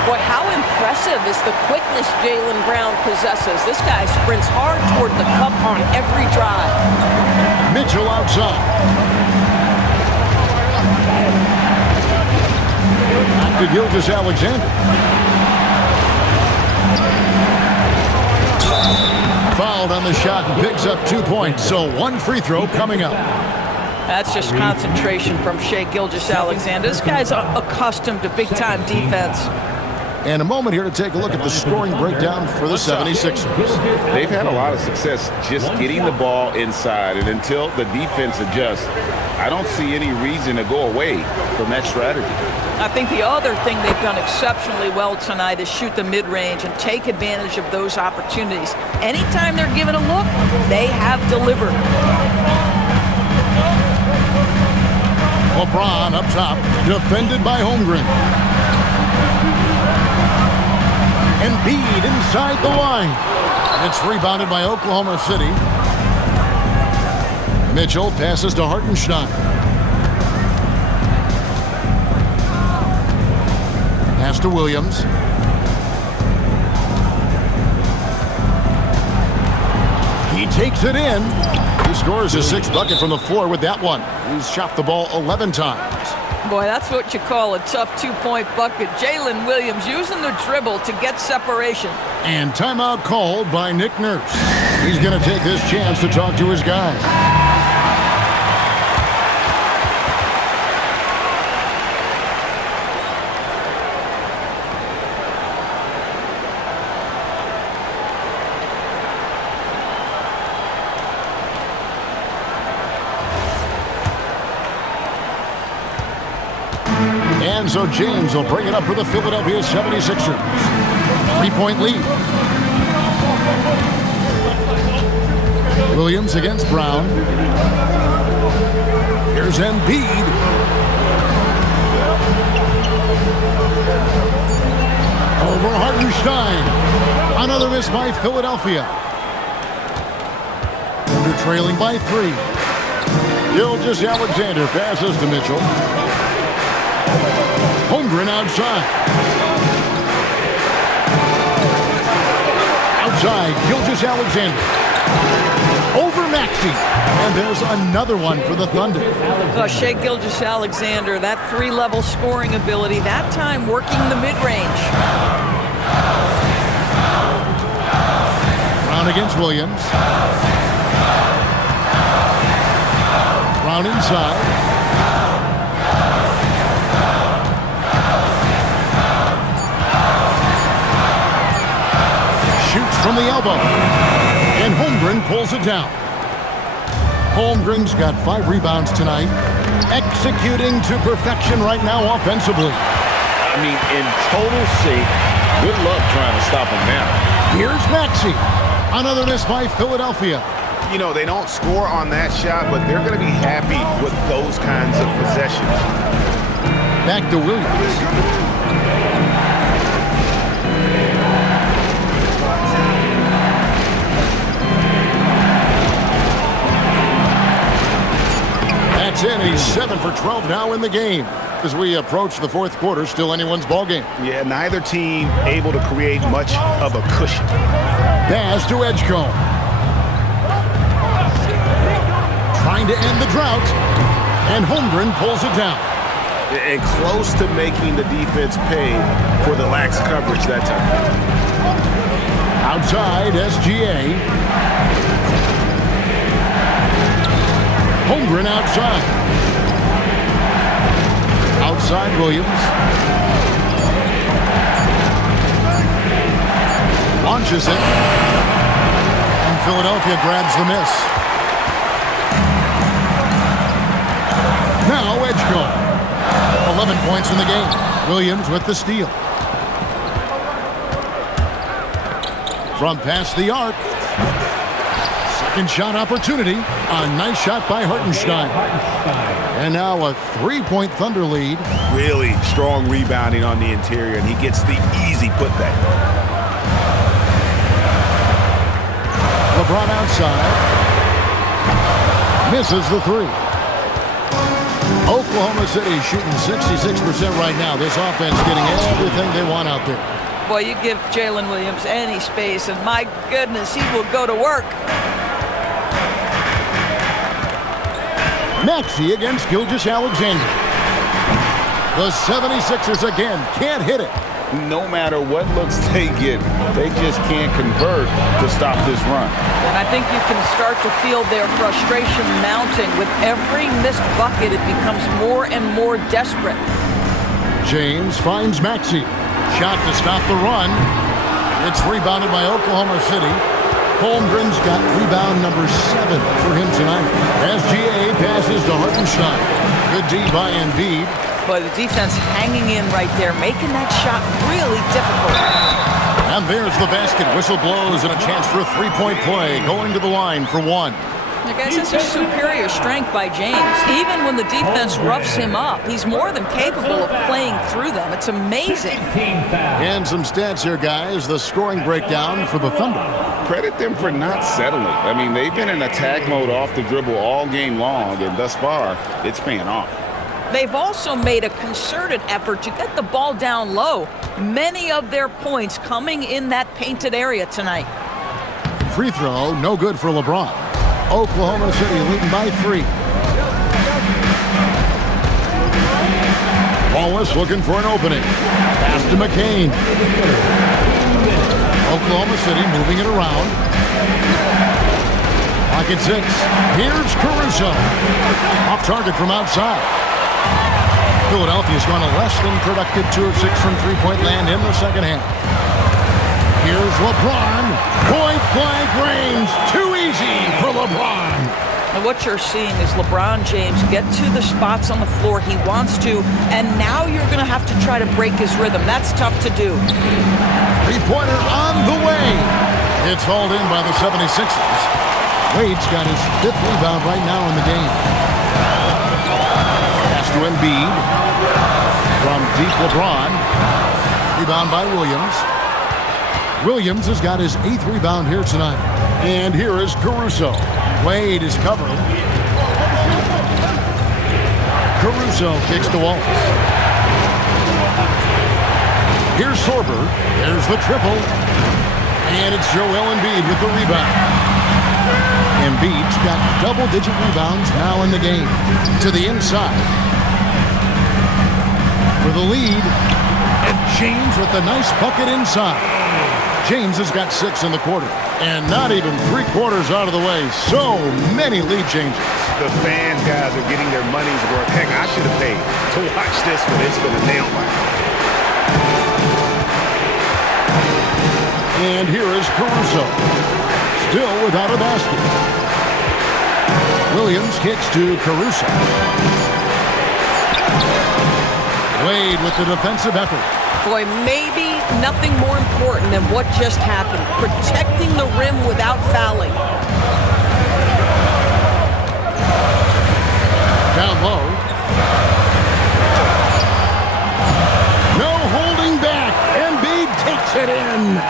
Boy, how important impressive is the quickness Jaylen Brown possesses. This guy sprints hard toward the cup on every drive. Mitchell outside. Back to Gilgeous-Alexander. Fouled on the shot and picks up 2 points. So one free throw coming up. That's just concentration from Shai Gilgeous-Alexander. This guy's accustomed to big-time defense. And a moment here to take a look at the scoring breakdown for the 76ers. They've had a lot of success just getting the ball inside, and until the defense adjusts, I don't see any reason to go away from that strategy. I think the other thing they've done exceptionally well tonight is shoot the mid-range and take advantage of those opportunities. Anytime they're given a look, they have delivered. LeBron up top, defended by Holmgren. Embiid inside the line. It's rebounded by Oklahoma City. Mitchell passes to Hartenstein. Pass to Williams. He takes it in. He scores his 6th bucket from the floor with that one. He's shot the ball 11 times. Boy, that's what you call a tough 2-point bucket. Jalen Williams using the dribble to get separation. And timeout called by Nick Nurse. He's going to take this chance to talk to his guys. And so James will bring it up for the Philadelphia 76ers. 3-point lead. Williams against Brown. Here's Embiid. Over Hartenstein. Another miss by Philadelphia. They're trailing by 3. Gilgeous-Alexander passes to Mitchell. Holmgren outside. Outside, Gilgeous-Alexander. Over Maxey. And there's another one for the Thunder. Shai Gilgeous-Alexander, that 3-level scoring ability, that time working the mid-range. Brown against Williams. Brown inside. Shoots from the elbow. And Holmgren pulls it down. Holmgren's got 5 rebounds tonight. Executing to perfection right now offensively. I mean, in total sync. Good luck trying to stop him now. Here's Maxey. Another miss by Philadelphia. You know, they don't score on that shot, but they're going to be happy with those kinds of possessions. Back to Williams. That's in. He's 7 for 12 now in the game. As we approach the 4th quarter, still anyone's ball game. Yeah, neither team able to create much of a cushion. Pass to Edgecombe. Trying to end the drought. And Holmgren pulls it down. And close to making the defense pay for the lax coverage that time. Outside, SGA. Holmgren outside. Outside, Williams. Launches it. And Philadelphia grabs the miss. Now Edgecombe. 11 points in the game. Williams with the steal. From past the arc. Second shot opportunity. A nice shot by Hartenstein. And now a 3-point Thunder lead. Really strong rebounding on the interior, and he gets the easy putback. LeBron outside. Misses the 3. Oklahoma City shooting 66% right now. This offense getting everything they want out there. Boy, you give Jalen Williams any space, and my goodness, he will go to work. Maxey against Gilgeous-Alexander. The 76ers again can't hit it. No matter what looks they get, they just can't convert to stop this run. And I think you can start to feel their frustration mounting. With every missed bucket, it becomes more and more desperate. James finds Maxey. Shot to stop the run. It's rebounded by Oklahoma City. Holmgren's got rebound number 7 for him tonight. SGA passes to Hartenstein. Good D by Embiid. But the defense hanging in right there, making that shot really difficult. And there's the basket. Whistle blows and a chance for a three-point play. Going to the line for one. Guys, this is superior strength by James. Even when the defense roughs him up, he's more than capable of playing through them. It's amazing. And some stats here, guys. The scoring breakdown for the Thunder. Credit them for not settling. I mean, they've been in attack mode off the dribble all game long, and thus far, it's paying off. They've also made a concerted effort to get the ball down low. Many of their points coming in that painted area tonight. Free throw, no good for LeBron. Oklahoma City leading by 3. Wallace looking for an opening. Pass to McCain. Oklahoma City moving it around. Pocket 6. Here's Caruso. Off target from outside. Philadelphia's gone a less than productive 2 of 6 from three-point land in the second half. Here's LeBron. Point-blank range. Too easy for LeBron. And what you're seeing is LeBron James get to the spots on the floor he wants to, and now you're going to have to try to break his rhythm. That's tough to do. Three-pointer on the way. It's hauled in by the 76ers. Wade's got his 5th rebound right now in the game. Pass to Embiid. From deep LeBron. Rebound by Williams. Williams has got his 8th rebound here tonight. And here is Caruso. Wade is covering. Caruso kicks to Wallace. Here's Sorber. There's the triple. And it's Joel Embiid with the rebound. Embiid's got double-digit rebounds now in the game. To the inside. For the lead. And James with the nice bucket inside. James has got 6 in the quarter. And not even 3/4 out of the way. So many lead changes. The fan guys are getting their money's worth. Heck, I should have paid to watch this one. It's been a nail biter. And here is Caruso. Still without a basket. Williams kicks to Caruso. Wade with the defensive effort. Boy, maybe nothing more important than what just happened. Protecting the rim without fouling. Down low. No holding back. Embiid takes it in.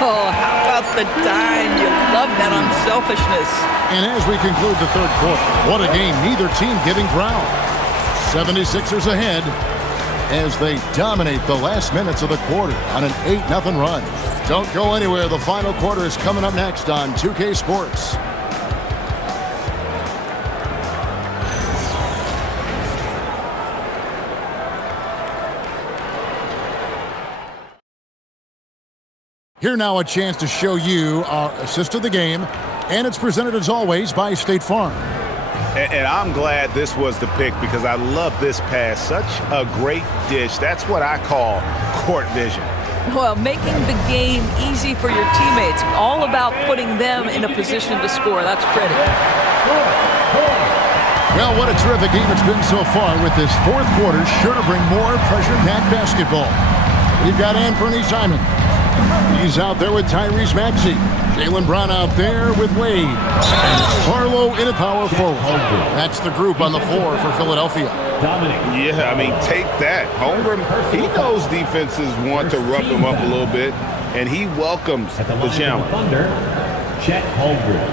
Oh, how about the dime? You love that unselfishness. And as we conclude the third quarter, what a game. Neither team giving ground. 76ers ahead as they dominate the last minutes of the quarter on an 8-0 run. Don't go anywhere. The final quarter is coming up next on 2K Sports. Here now a chance to show you our assist of the game, and it's presented as always by State Farm. And I'm glad this was the pick because I love this pass. Such a great dish. That's what I call court vision. Well, making the game easy for your teammates. All about putting them in a position to score. That's pretty. Well, what a terrific game it's been so far with this fourth quarter. Sure to bring more pressure-packed basketball. We've got Anthony Simon. He's out there with Tyrese Maxey. Jaylen Brown out there with Wade. And Harlow in a power forward. That's the group on the floor for Philadelphia. Yeah, I mean, take that. Holmgren, he knows defenses want to rough him up a little bit, and he welcomes the challenge. Thunder, Chet Holmgren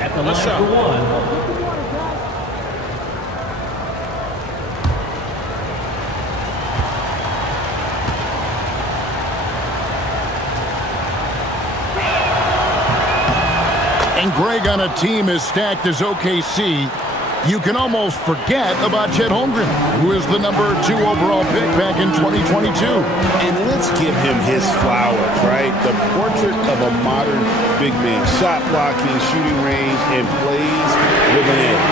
at the line for one. And Greg, on a team as stacked as OKC, you can almost forget about Chet Holmgren, who is the number 2 overall pick back in 2022. And let's give him his flowers, right? The portrait of a modern big man. Shot blocking, shooting range, and plays with an edge.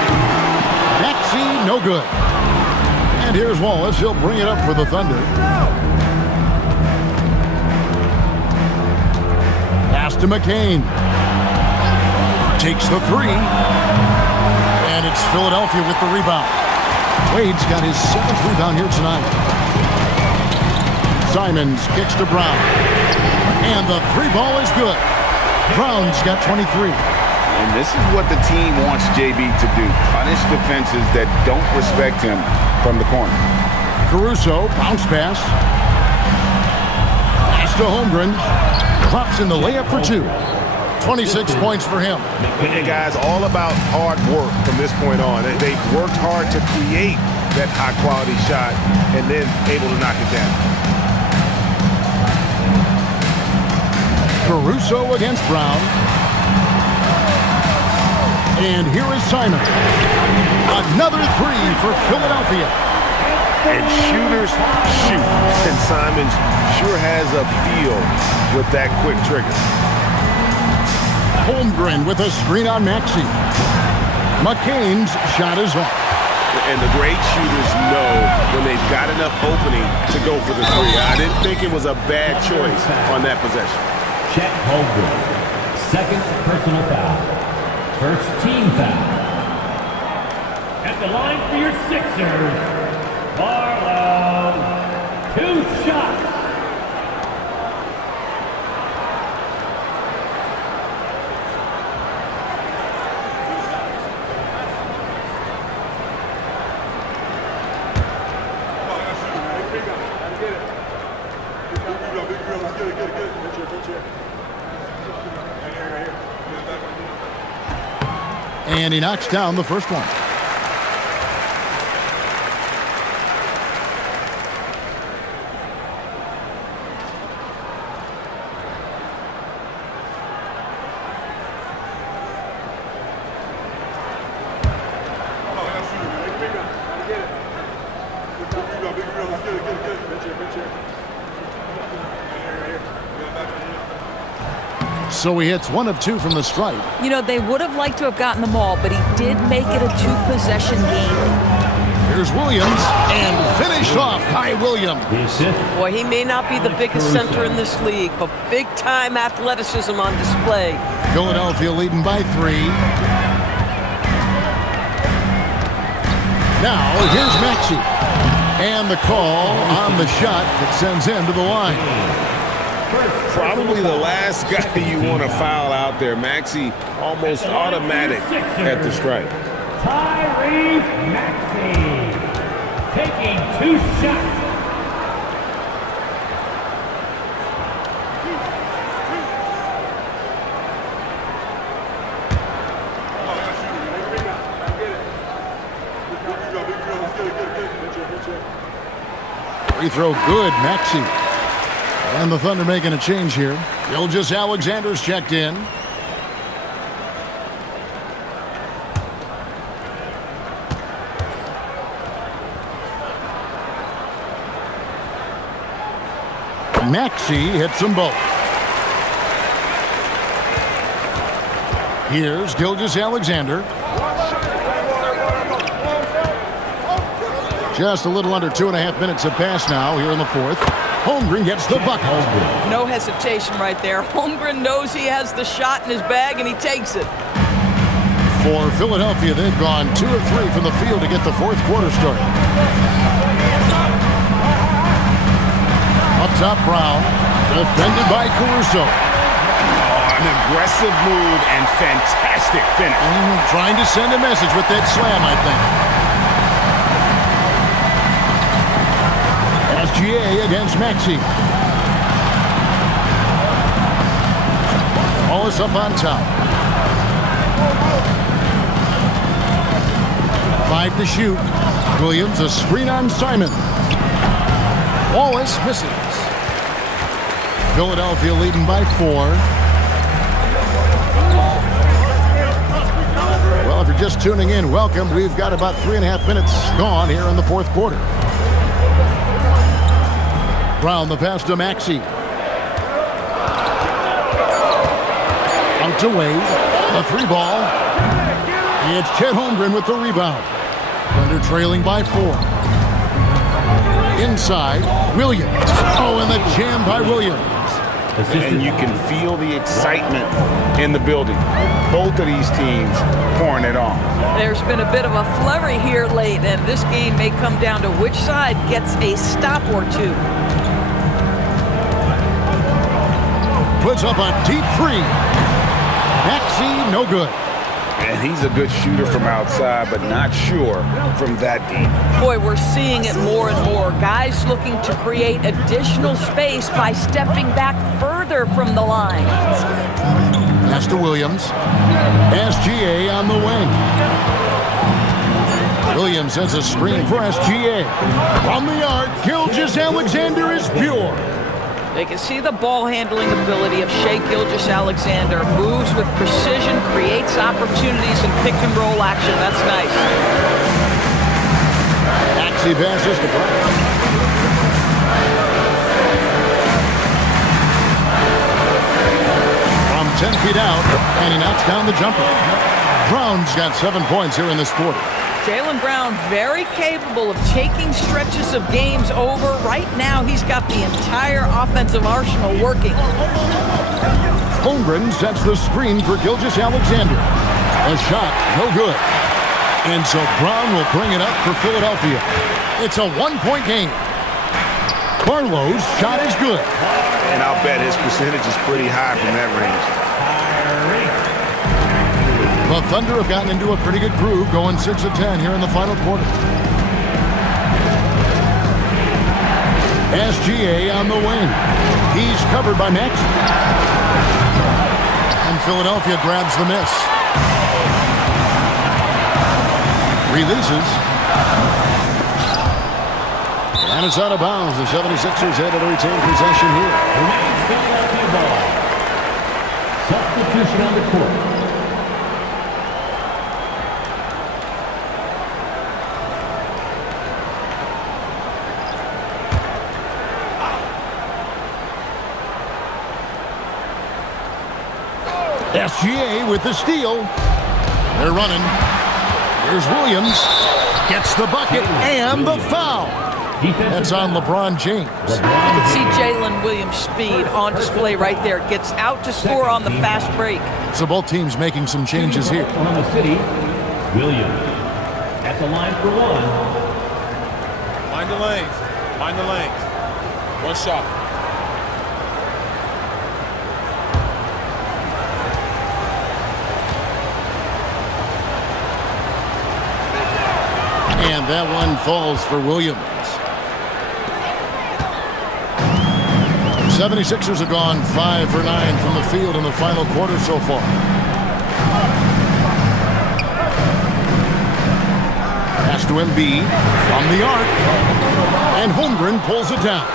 Maxey, no good. And here's Wallace. He'll bring it up for the Thunder. Pass to McCain. Takes the 3. And it's Philadelphia with the rebound. Wade's got his 7th rebound here tonight. Simons kicks to Brown. And the 3 ball is good. Brown's got 23. And this is what the team wants JB to do. Punish defenses that don't respect him from the corner. Caruso, bounce pass. Pass to Holmgren. Drops in the layup for 2. 26 points for him. And guys, all about hard work from this point on. They've worked hard to create that high-quality shot and then able to knock it down. Caruso against Brown. And here is Simon. Another 3 for Philadelphia. And shooters shoot. And Simons sure has a feel with that quick trigger. Holmgren with a screen on Maxey. McCain's shot is off. And the great shooters know when they've got enough opening to go for the 3. I didn't think it was a bad choice on that possession. Chet Holmgren, 2nd personal foul. 1st team foul. At the line for your Sixers, Barlow. 2 shots. And he knocks down the first one. So he hits 1 of 2 from the stripe. You know, they would have liked to have gotten them all, but he did make it a 2-possession game. Here's Williams, and finished off Kai Williams. Boy, he may not be the biggest center in this league, but big-time athleticism on display. Philadelphia leading by 3. Now, here's Maxey. And the call on the shot that sends him to the line. Probably the last guy you want to foul out there. Maxey almost automatic at the strike. Tyrese Maxey taking 2 shots. Free throw good, Maxey. And the Thunder making a change here. Gilgeous-Alexander's checked in. Maxey hits them both. Here's Gilgeous-Alexander. Just a little under 2.5 minutes have passed now here in the 4th. Holmgren gets the bucket. No hesitation right there. Holmgren knows he has the shot in his bag, and he takes it. For Philadelphia, they've gone 2 of 3 from the field to get the 4th quarter started. Up top, Brown. Defended by Caruso. An aggressive move and fantastic finish. Trying to send a message with that slam, I think. SGA against Maxey. Wallace up on top. 5 to shoot. Williams a screen on Simon. Wallace misses. Philadelphia leading by 4. Well, if you're just tuning in, welcome. We've got about 3.5 minutes gone here in the fourth quarter. Brown, the pass to Maxey. Out to Wade. A 3-ball. It's Chet Holmgren with the rebound. Thunder trailing by 4. Inside, Williams. Oh, and the jam by Williams. And you can feel the excitement in the building. Both of these teams pouring it on. There's been a bit of a flurry here late, and this game may come down to which side gets a stop or two. Puts up a deep 3. Maxey, no good. And he's a good shooter from outside, but not sure from that deep. Boy, we're seeing it more and more. Guys looking to create additional space by stepping back further from the line. Pass to Williams. SGA on the wing. Williams sends a screen for SGA. From the arc, Gilgeous-Alexander is pure. They can see the ball handling ability of Shai Gilgeous-Alexander. Moves with precision, creates opportunities in pick and roll action. That's nice. Maxey passes to Brown. From 10 feet out, and he knocks down the jumper. Brown's got 7 points here in this quarter. Jaylen Brown very capable of taking stretches of games over. Right now, he's got the entire offensive arsenal working. Holmgren sets the screen for Gilgeous-Alexander. A shot, no good. And so Brown will bring it up for Philadelphia. It's a 1-point game. Barlow's shot is good. And I'll bet his percentage is pretty high from that range. The Thunder have gotten into a pretty good groove, going 6 of 10 here in the final quarter. SGA on the wing. He's covered by Maxey. And Philadelphia grabs the miss. Releases. And it's out of bounds. The 76ers able to retain possession here. Philadelphia ball. Substitution on the court. SGA with the steal. They're running. Here's Williams. Gets the bucket and the foul. That's on LeBron James. You can see Jalen Williams' speed on display right there. Gets out to score on the fast break. So both teams making some changes here. On the city, Williams at the line for 1. Mind the lanes. Mind the lanes. 1 shot. And that one falls for Williams. 76ers have gone 5 for 9 from the field in the final quarter so far. Pass to Embiid from the arc. And Holmgren pulls it down.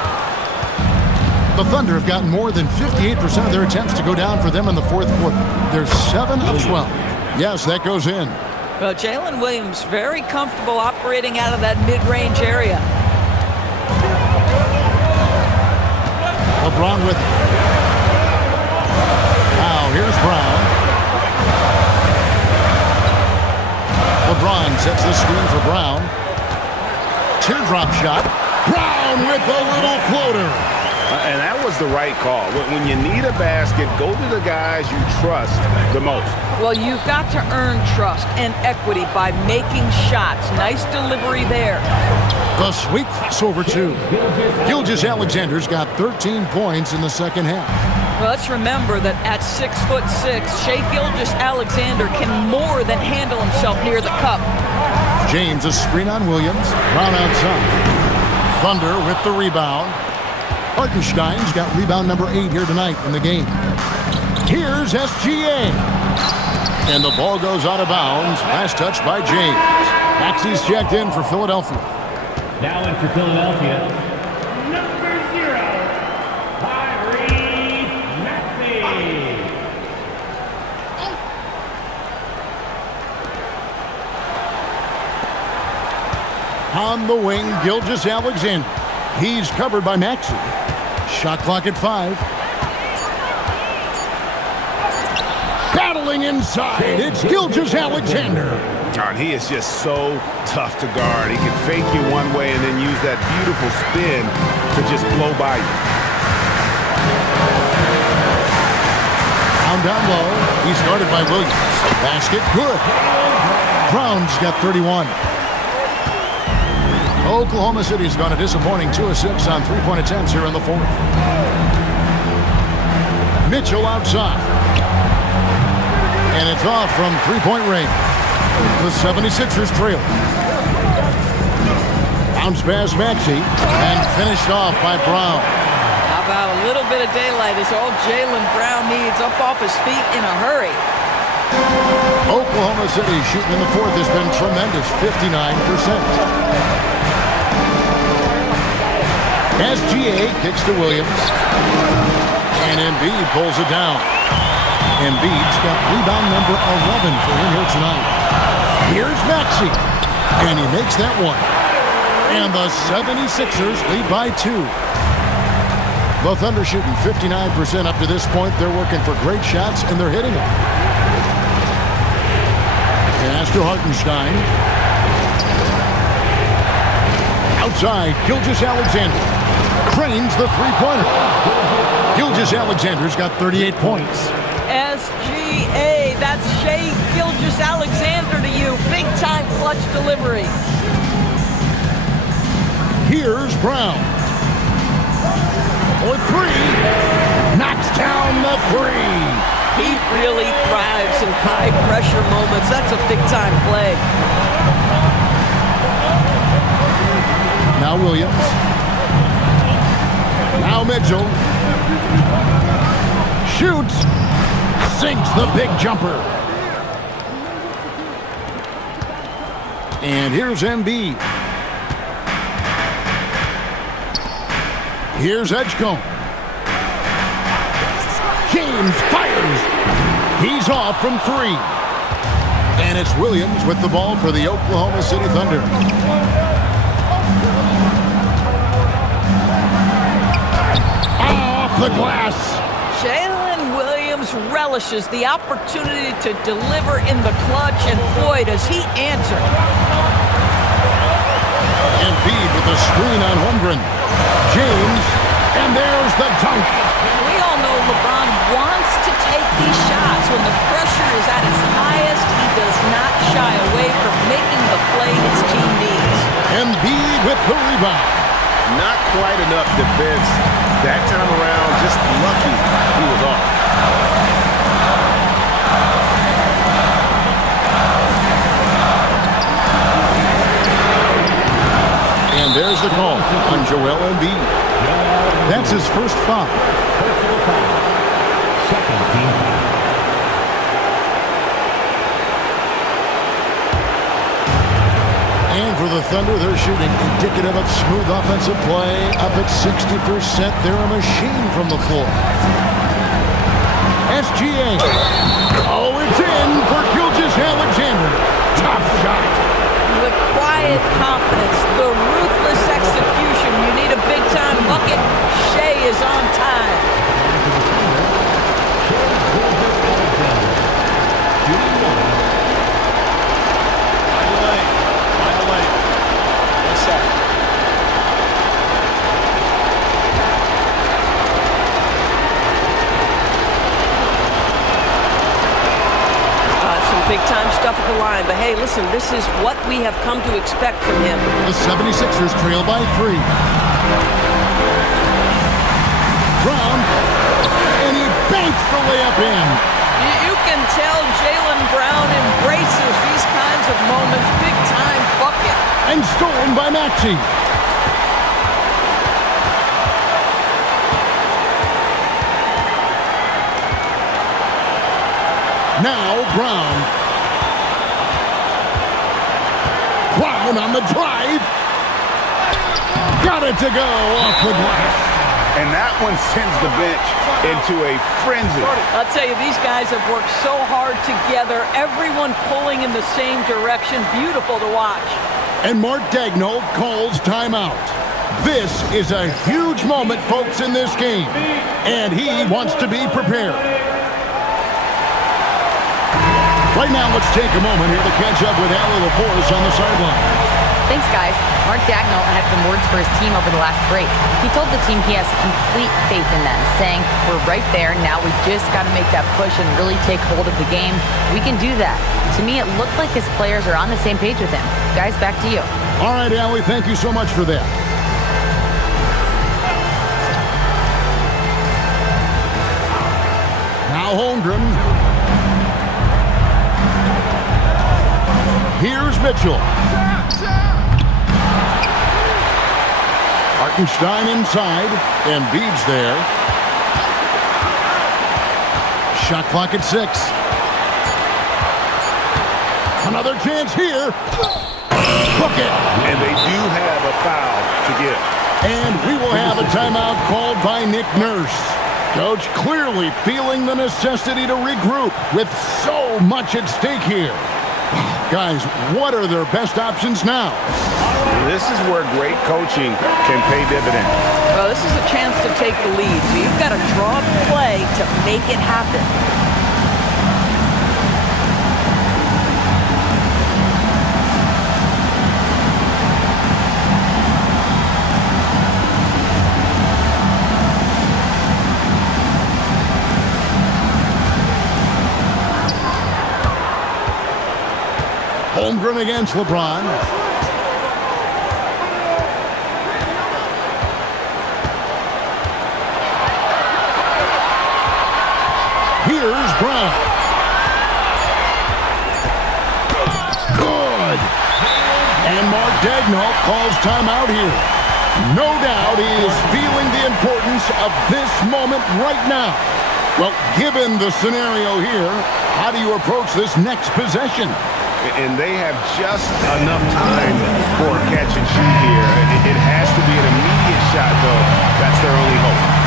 The Thunder have gotten more than 58% of their attempts to go down for them in the fourth quarter. They're 7 of 12. Yes, that goes in. Well, Jalen Williams very comfortable operating out of that mid-range area. LeBron with it. Now here's Brown. LeBron sets the screen for Brown. Teardrop shot. Brown with a little floater. And that was the right call. When you need a basket, go to the guys you trust the most. Well, you've got to earn trust and equity by making shots. Nice delivery there. The sweet crossover, too. Gilgeous-Alexander's got 13 points in the second half. Well, let's remember that at 6'6", Shai Gilgeous-Alexander can more than handle himself near the cup. James, a screen on Williams. Brown outside. Thunder with the rebound. Hartenstein's got rebound number 8 here tonight in the game. Here's SGA. And the ball goes out of bounds. Last touch by James. Maxey's checked in for Philadelphia. Now in for Philadelphia, number 0, Maxey. On the wing, Gilgeous-Alexander. He's covered by Maxey. Shot clock at 5. Battling inside, it's Gilgeous-Alexander. And he is just so tough to guard. He can fake you one way and then use that beautiful spin to just blow by you. Down low, he's guarded by Williams. Basket, good. Brown's got 31. Oklahoma City's gone a disappointing 2 of 6 on three-point attempts here in the fourth. Mitchell outside. And it's off from three-point range. The 76ers trail. Bounce pass Maxey and finished off by Brown. How about a little bit of daylight is all Jaylen Brown needs, up off his feet in a hurry. Oklahoma City shooting in the fourth has been tremendous, 59%. SGA kicks to Williams. And Embiid pulls it down. Embiid's got rebound number 11 for him here tonight. Here's Maxey. And he makes that one. And the 76ers lead by 2. The Thunder shooting 59% up to this point. They're working for great shots, and they're hitting them. Pass to Hartenstein. Outside, Gilgeous-Alexander. Cranes the three-pointer. Gilgeous-Alexander's got 38 points. SGA, that's Shai Gilgeous-Alexander to you. Big-time clutch delivery. Here's Brown. For 3. Knocks down the 3. He really thrives in high-pressure moments. That's a big-time play. Now Williams. Now Mitchell. Shoots. Sinks the big jumper. And here's Embiid. Here's Edgecombe. James fires. He's off from 3. And it's Williams with the ball for the Oklahoma City Thunder. Off the glass. Jalen Williams relishes the opportunity to deliver in the clutch, and boy, does he answer. Embiid with a screen on Holmgren. James, and there's the dunk. We all know LeBron wants to take these shots. When the pressure is at its highest, he does not shy away from making the play his team needs. Embiid with the rebound. Not quite enough defense that time around. Just lucky he was off. And there's the call on Joel Embiid. That's his first foul. Second team foul. And for the Thunder, they're shooting indicative of smooth offensive play. Up at 60%, they're a machine from the floor. SGA. Oh, it's in for Gilgeous-Alexander. Tough shot. The quiet confidence, the ruthless execution. You need a big-time bucket. Shai is on time. Big-time stuff at the line, but hey, listen, this is what we have come to expect from him. The 76ers trail by 3. Brown, and he banks the layup in. You can tell Jaylen Brown embraces these kinds of moments. Big-time bucket. And stolen by Maxey. Now Brown. Brown on the drive. Got it to go off the glass. And that one sends the bench into a frenzy. I'll tell you, these guys have worked so hard together. Everyone pulling in the same direction. Beautiful to watch. And Mark Daigneault calls timeout. This is a huge moment, folks, in this game. And he wants to be prepared. Right now, let's take a moment here to catch up with Allie LaForce on the sideline. Thanks, guys. Mark Daigneault had some words for his team over the last break. He told the team he has complete faith in them, saying, "We're right there. Now we just got to make that push and really take hold of the game. We can do that." To me, it looked like his players are on the same page with him. Guys, back to you. All right, Allie, thank you so much for that. Now Holmgren. Here's Mitchell. Hartenstein inside. Embiid's there. Shot clock at 6. Another chance here. Book it. And they do have a foul to give. And we will have a timeout called by Nick Nurse. Coach clearly feeling the necessity to regroup with so much at stake here. Guys, what are their best options now? This is where great coaching can pay dividends. Well, this is a chance to take the lead, so you've got to draw up a play to make it happen. Holmgren against LeBron. Here's Brown. Good. And Mark Daigneault calls timeout here. No doubt he is feeling the importance of this moment right now. Well, given the scenario here, how do you approach this next possession? And they have just enough time for a catch and shoot here. It has to be an immediate shot, though. That's their only hope.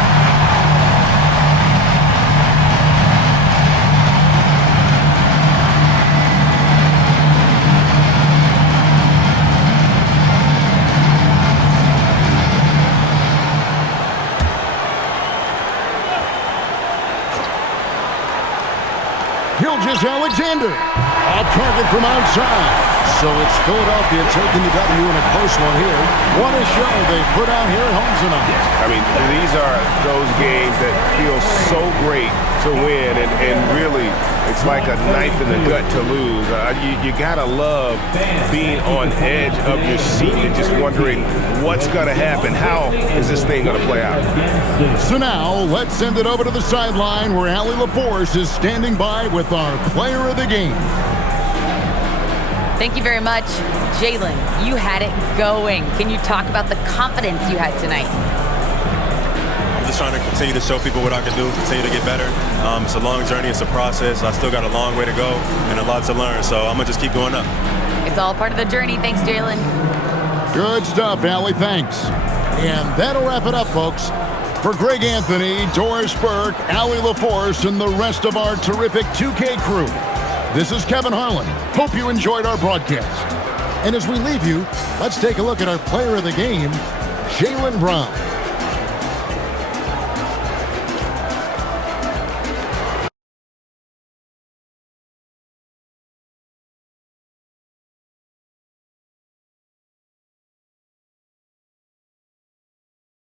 Gilgeous-Alexander. Off target from outside. So it's Philadelphia taking the W in a close one here. What a show they put out here at home tonight. I mean, these are those games that feel so great to win, and really, it's like a knife in the gut to lose. You gotta love being on edge of your seat and just wondering what's gonna happen. How is this thing gonna play out? So now, let's send it over to the sideline where Allie LaForce is standing by with our player of the game. Thank you very much. Jalen, you had it going. Can you talk about the confidence you had tonight? I'm just trying to continue to show people what I can do, continue to get better. It's a long journey. It's a process. I still got a long way to go and a lot to learn, so I'm going to just keep going up. It's all part of the journey. Thanks, Jalen. Good stuff, Allie. Thanks. And that'll wrap it up, folks. For Greg Anthony, Doris Burke, Allie LaForce, and the rest of our terrific 2K crew, this is Kevin Harlan. Hope you enjoyed our broadcast. And as we leave you, let's take a look at our player of the game, Jaylen Brown.